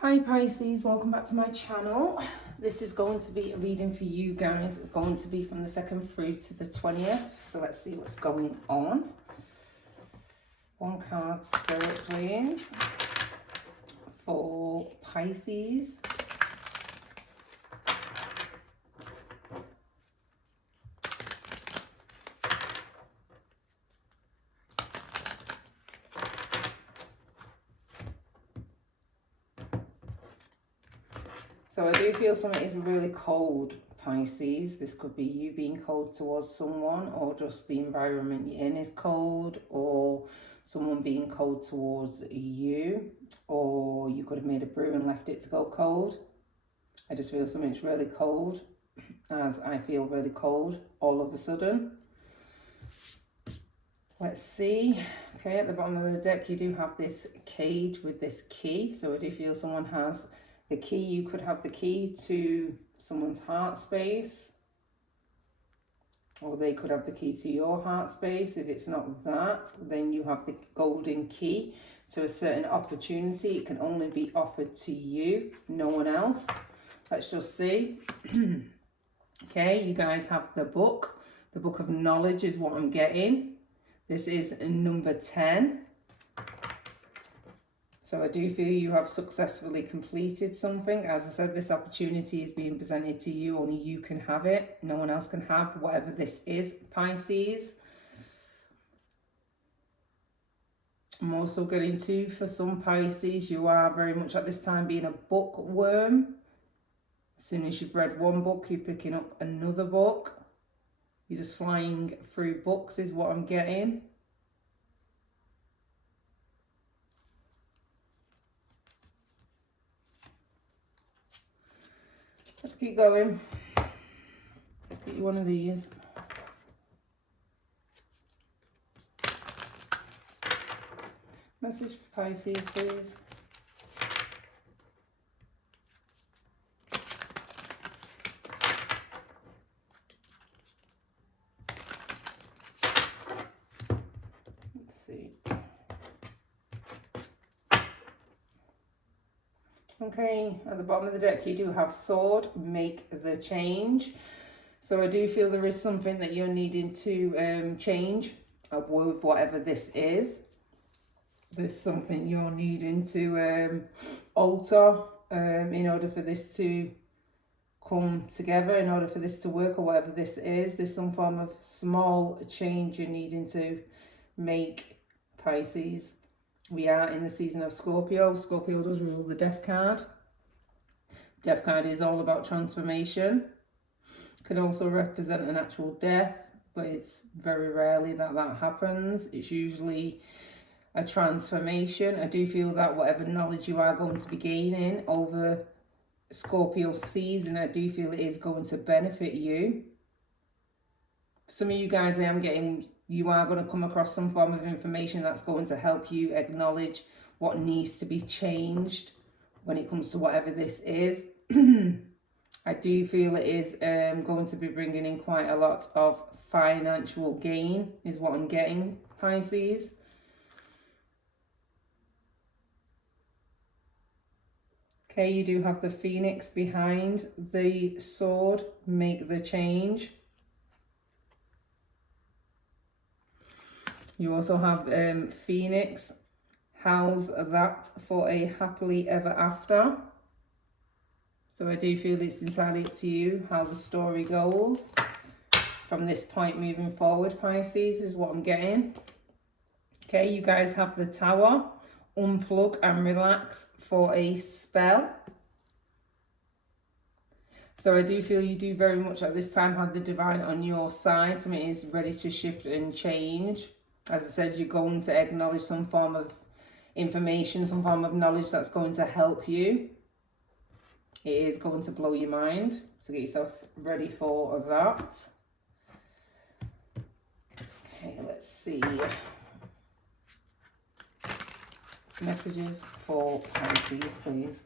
Hi Pisces, welcome back to my channel. This is going to be a reading for you guys. It's going to be from the 2nd through to the 20th. So let's see what's going on. One card, Spirit, please, for Pisces. So I do feel something is really cold, Pisces. This could be you being cold towards someone, or just the environment you're in is cold, or someone being cold towards you, or you could have made a brew and left it to go cold. I just feel something's really cold, as I feel really cold all of a sudden. Let's see. Okay, at the bottom of the deck you do have this cage with this key. So I do feel someone has the key. You could have the key to someone's heart space, or they could have the key to your heart space. If it's not that, then you have the golden key to a certain opportunity. It can only be offered to you, no one else. Let's just see. Okay, you guys have the book. The book of knowledge is what I'm getting. This is number 10. So I do feel you have successfully completed something. As I said, this opportunity is being presented to you. Only you can have it. No one else can have whatever this is, Pisces. I'm also getting to, for some Pisces, you are very much at this time being a bookworm. As soon as you've read one book, you're picking up another book. You're just flying through books is what I'm getting. Let's keep going. Let's get you one of these. Message for Pisces, please. Let's see. Okay, at the bottom of the deck you do have Sword, make the change. So I do feel there is something that you're needing to change with whatever this is. There's something you're needing to alter in order for this to come together, in order for this to work, or whatever this is. There's some form of small change you're needing to make, Pisces. We are in the season of Scorpio. Scorpio does rule the Death card. Death card is all about transformation. Can also represent an actual death, but it's very rarely that happens. It's usually a transformation. I do feel that whatever knowledge you are going to be gaining over Scorpio season, I do feel it is going to benefit you. Some of you guys, I am getting, you are going to come across some form of information that's going to help you acknowledge what needs to be changed when it comes to whatever this is. I do feel it is going to be bringing in quite a lot of financial gain is what I'm getting, Pisces. Okay, you do have the Phoenix behind the sword, make the change. You also have Phoenix, how's that for a happily ever after? So I do feel it's entirely up to you how the story goes from this point moving forward, Pisces, is what I'm getting. Okay, you guys have the Tower, unplug and relax for a spell. So I do feel you do very much at this time have the divine on your side. Something is ready to shift and change. As I said, you're going to acknowledge some form of information, some form of knowledge that's going to help you. It is going to blow your mind. So get yourself ready for that. Okay, let's see. Messages for Pisces, please.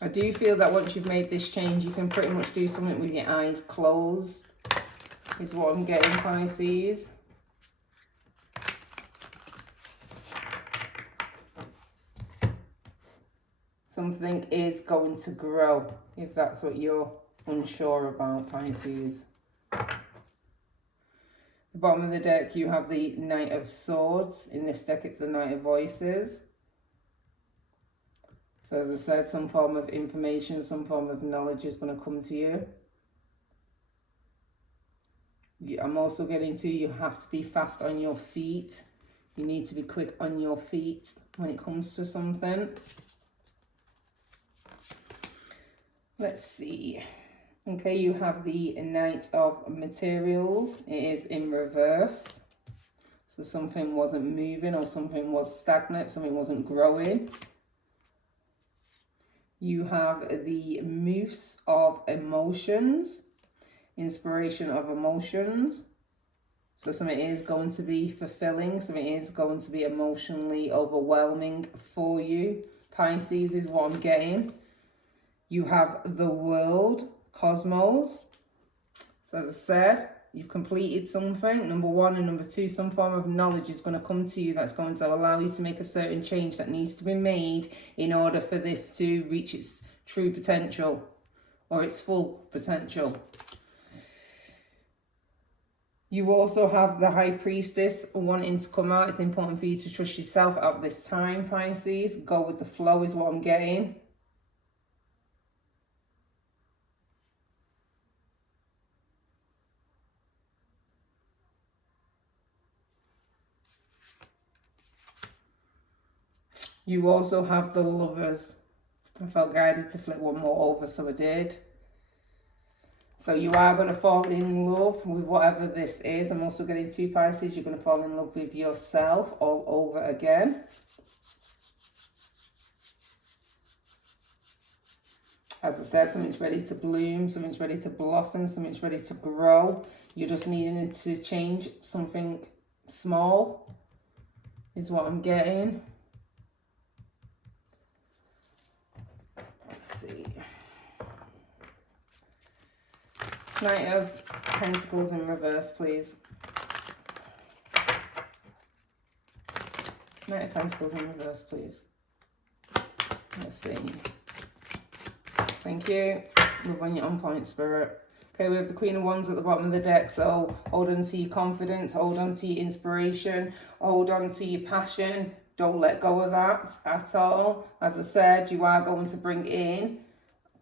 I do feel that once you've made this change, you can pretty much do something with your eyes closed, is what I'm getting, Pisces. Something is going to grow, if that's what you're unsure about, Pisces. The bottom of the deck, you have the Knight of Swords. In this deck, it's the Knight of Voices. So as I said, some form of information, some form of knowledge is going to come to you. I'm also getting to, you have to be fast on your feet. You need to be quick on your feet when it comes to something. Let's see. Okay, you have the Knight of Materials. It is in reverse. So something wasn't moving, or something was stagnant, something wasn't growing. You have the Moose of Emotions. Inspiration of emotions. So something is going to be fulfilling, something is going to be emotionally overwhelming for you. Pisces is what I'm getting. You have the World, Cosmos. So as I said, you've completed something. Number one and number two, some form of knowledge is going to come to you that's going to allow you to make a certain change that needs to be made in order for this to reach its true potential, or its full potential. You also have the High Priestess wanting to come out. It's important for you to trust yourself at this time, Pisces. Go with the flow is what I'm getting. You also have the Lovers. I felt guided to flip one more over, so I did. So you are going to fall in love with whatever this is. I'm also getting two, Pisces. You're going to fall in love with yourself all over again. As I said, something's ready to bloom, something's ready to blossom, something's ready to grow. You're just needing to change something small is what I'm getting. Let's see. Knight of Pentacles in reverse, please. Knight of Pentacles in reverse, please. Let's see. Thank you. Love when you're on point, Spirit. Okay, we have the Queen of Wands at the bottom of the deck. So hold on to your confidence, hold on to your inspiration, hold on to your passion. Don't let go of that at all. As I said, you are going to bring in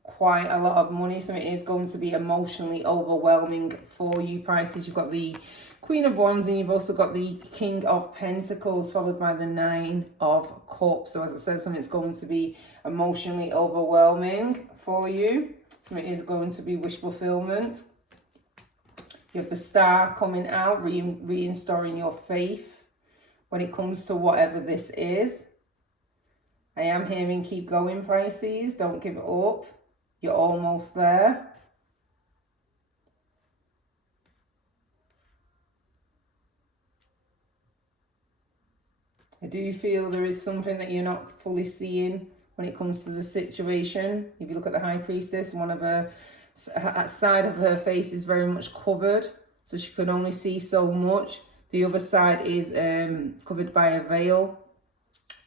quite a lot of money, so it is going to be emotionally overwhelming for you, Pisces. You've got the Queen of Wands and you've also got the King of Pentacles followed by the Nine of Cups. So as I said, something's going to be emotionally overwhelming for you. So it is going to be wish fulfillment. You have the Star coming out, reinstalling your faith when it comes to whatever this is. I am hearing keep going, Pisces. Don't give it up. You're almost there. I do feel there is something that you're not fully seeing when it comes to the situation. If you look at the High Priestess, one of her side of her face is very much covered, so she can only see so much. The other side is covered by a veil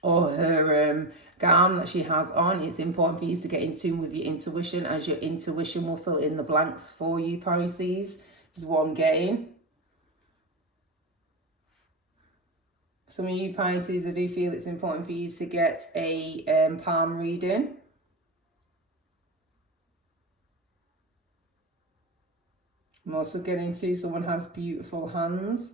or her gown that she has on. It's important for you to get in tune with your intuition, as your intuition will fill in the blanks for you, Pisces, is what I'm getting. Some of you, Pisces, I do feel it's important for you to get a palm reading. I'm also getting to someone has beautiful hands.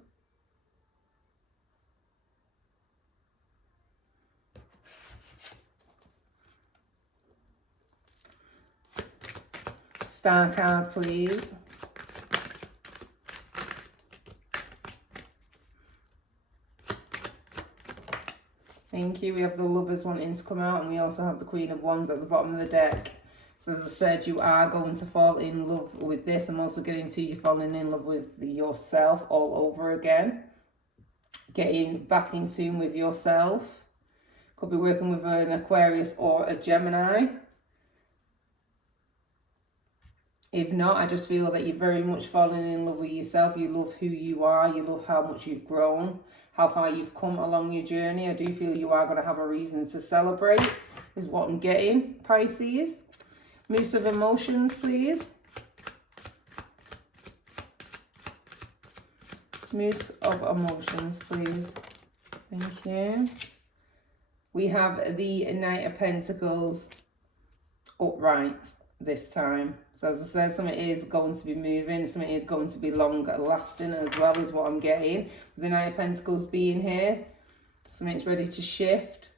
Star card, please. Thank you. We have the Lovers wanting to come out, and we also have the Queen of Wands at the bottom of the deck. So as I said, you are going to fall in love with this. I'm also getting to you falling in love with yourself all over again. Getting back in tune with yourself. Could be working with an Aquarius or a Gemini. If not, I just feel that you're very much falling in love with yourself. You love who you are. You love how much you've grown, how far you've come along your journey. I do feel you are going to have a reason to celebrate. is what I'm getting, Pisces. Moose of emotions, please. Moose of emotions, please. Thank you. We have the Knight of Pentacles upright this time. So as I said, something is going to be moving, something is going to be long lasting as well, is what I'm getting. The Knight of Pentacles being here, something's ready to shift,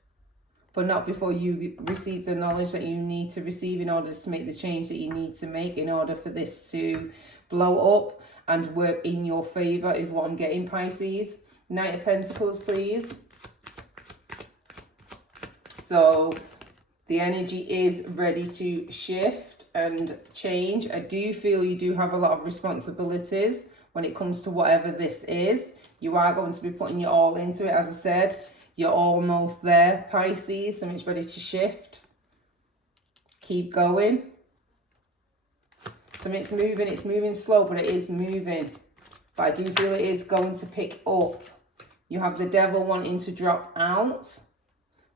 but not before you receive the knowledge that you need to receive in order to make the change that you need to make in order for this to blow up and work in your favor, is what I'm getting, Pisces. Knight of Pentacles, please. So the energy is ready to shift and change. I do feel you do have a lot of responsibilities when it comes to whatever this is. You are going to be putting your all into it. As I said, you're almost there, Pisces. Something's ready to shift. Keep going. Something's moving. It's moving slow, but it is moving. But I do feel it is going to pick up. You have the Devil wanting to drop out.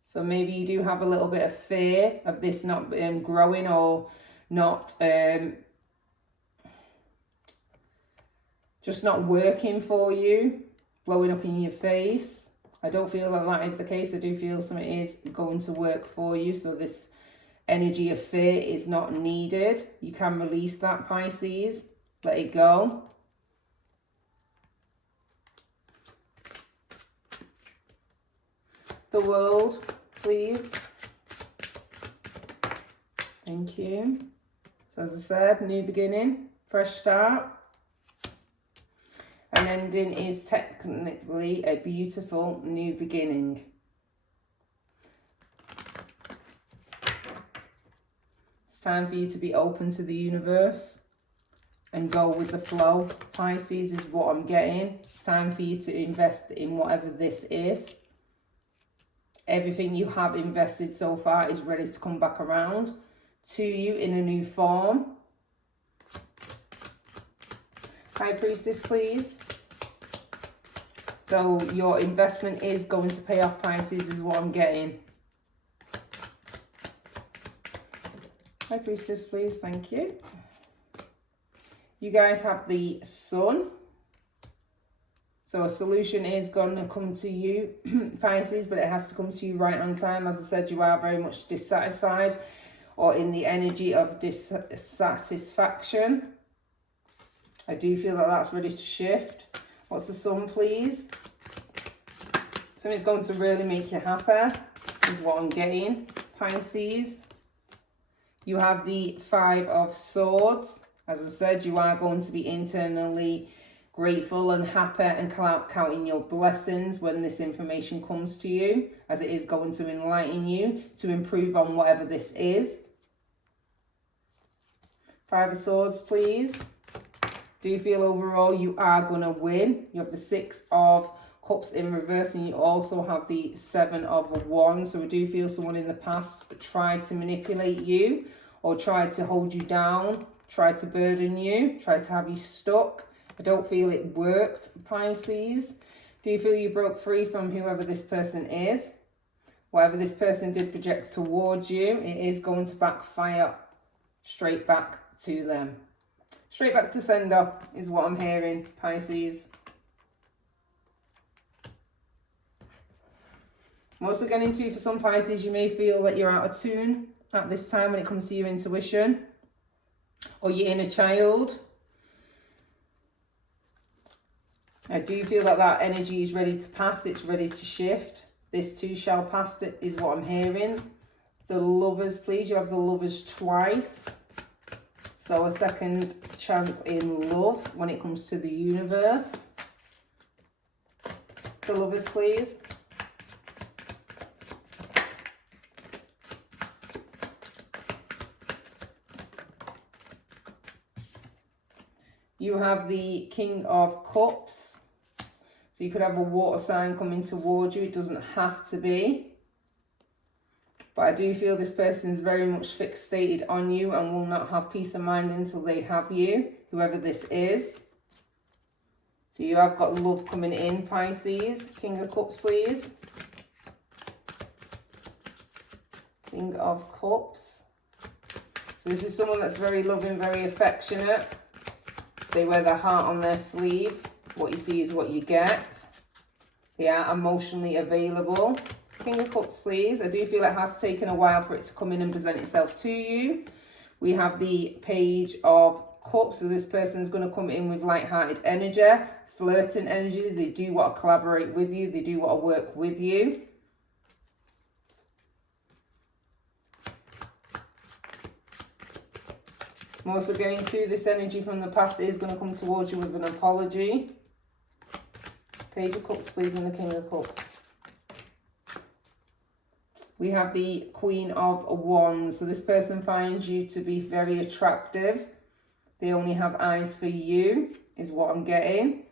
So maybe you do have a little bit of fear of this not growing or not, just not working for you, blowing up in your face. I don't feel that that is the case. I do feel something is going to work for you. So this energy of fear is not needed. You can release that, Pisces. Let it go. The World, please. Thank you. So as I said, new beginning, fresh start. An ending is technically a beautiful new beginning. It's time for you to be open to the universe and go with the flow. Pisces is what I'm getting. It's time for you to invest in whatever this is. Everything you have invested so far is ready to come back around to you in a new form. High Priestess, please. So your investment is going to pay off, Pisces, is what I'm getting. High Priestess, please. Thank you. You guys have the Sun. So a solution is going to come to you, Pisces, but it has to come to you right on time. As I said, you are very much dissatisfied or in the energy of dissatisfaction. I do feel that that's ready to shift. What's the Sun, please? Something's going to really make you happy, is what I'm getting, Pisces. You have the Five of Swords. As I said, you are going to be internally grateful and happy and counting your blessings when this information comes to you, as it is going to enlighten you to improve on whatever this is. Five of Swords, please. Do you feel overall you are going to win? You have the Six of Cups in reverse and you also have the Seven of Wands. So I do feel someone in the past tried to manipulate you or tried to hold you down, tried to burden you, tried to have you stuck. I don't feel it worked, Pisces. Do you feel you broke free from whoever this person is? Whatever this person did project towards you, it is going to backfire straight back to them. Straight back to sender is what I'm hearing, Pisces. I'm also getting to, for some Pisces, you may feel that you're out of tune at this time when it comes to your intuition or your inner child. I do feel that that energy is ready to pass. It's ready to shift. This too shall pass, is what I'm hearing. The Lovers, please. You have the Lovers twice. So a second chance in love when it comes to the universe. The Lovers, please. You have the King of Cups. So you could have a water sign coming towards you. It doesn't have to be. But I do feel this person is very much fixated on you and will not have peace of mind until they have you, whoever this is. So you have got love coming in, Pisces. King of Cups, please. King of Cups. So this is someone that's very loving, very affectionate. They wear their heart on their sleeve. What you see is what you get. They are emotionally available. King of Cups, please. I do feel it has taken a while for it to come in and present itself to you. We have the Page of Cups. So this person's going to come in with light-hearted energy, flirting energy. They do want to collaborate with you. They do want to work with you. I'm also getting to this energy from the past is going to come towards you with an apology. Page of Cups, please, and the King of Cups. We have the Queen of Wands. So this person finds you to be very attractive. They only have eyes for you, is what I'm getting.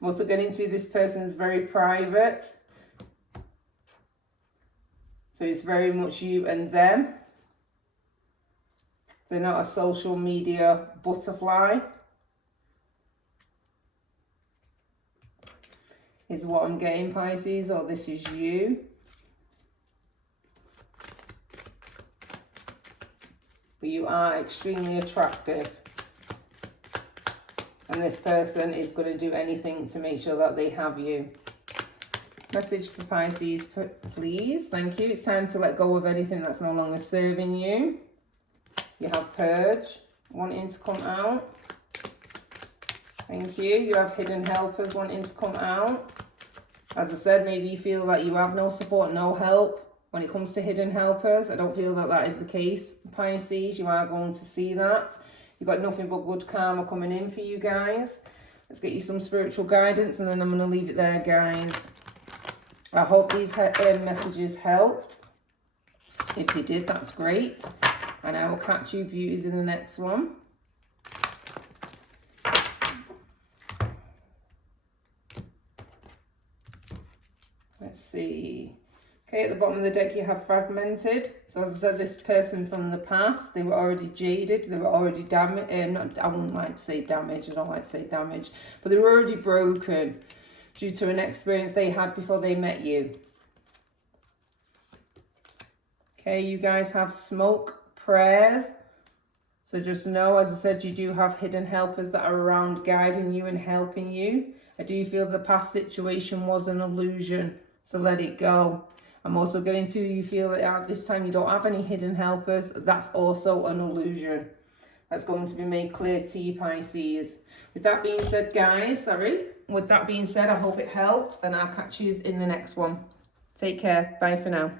I'm also getting to this person's very private. So it's very much you and them. They're not a social media butterfly, is what I'm getting, Pisces, or this is you. But you are extremely attractive. And this person is going to do anything to make sure that they have you. Message for Pisces, please. Thank you. It's time to let go of anything that's no longer serving you. You have Purge wanting to come out. Thank you. You have Hidden Helpers wanting to come out. As I said, maybe you feel that you have no support, no help when it comes to Hidden Helpers. I don't feel that that is the case, Pisces. You are going to see that. You've got nothing but good karma coming in for you guys. Let's get you some spiritual guidance and then I'm going to leave it there, guys. I hope these messages helped. If they did, that's great. And I will catch you beauties in the next one. Let's see. Okay, at the bottom of the deck you have Fragmented. So as I said, this person from the past, they were already jaded, they were already damaged. I wouldn't like to say damaged, I don't like to say damaged, but they were already broken due to an experience they had before they met you. Okay, you guys have Smoke Prayers. So just know, as I said, you do have hidden helpers that are around guiding you and helping you. I do feel the past situation was an illusion, so let it go. I'm also getting to you feel that at this time you don't have any hidden helpers. That's also an illusion. That's going to be made clear to you, Pisces. With that being said, guys, with that being said, I hope it helped and I'll catch you in the next one. Take care. Bye for now.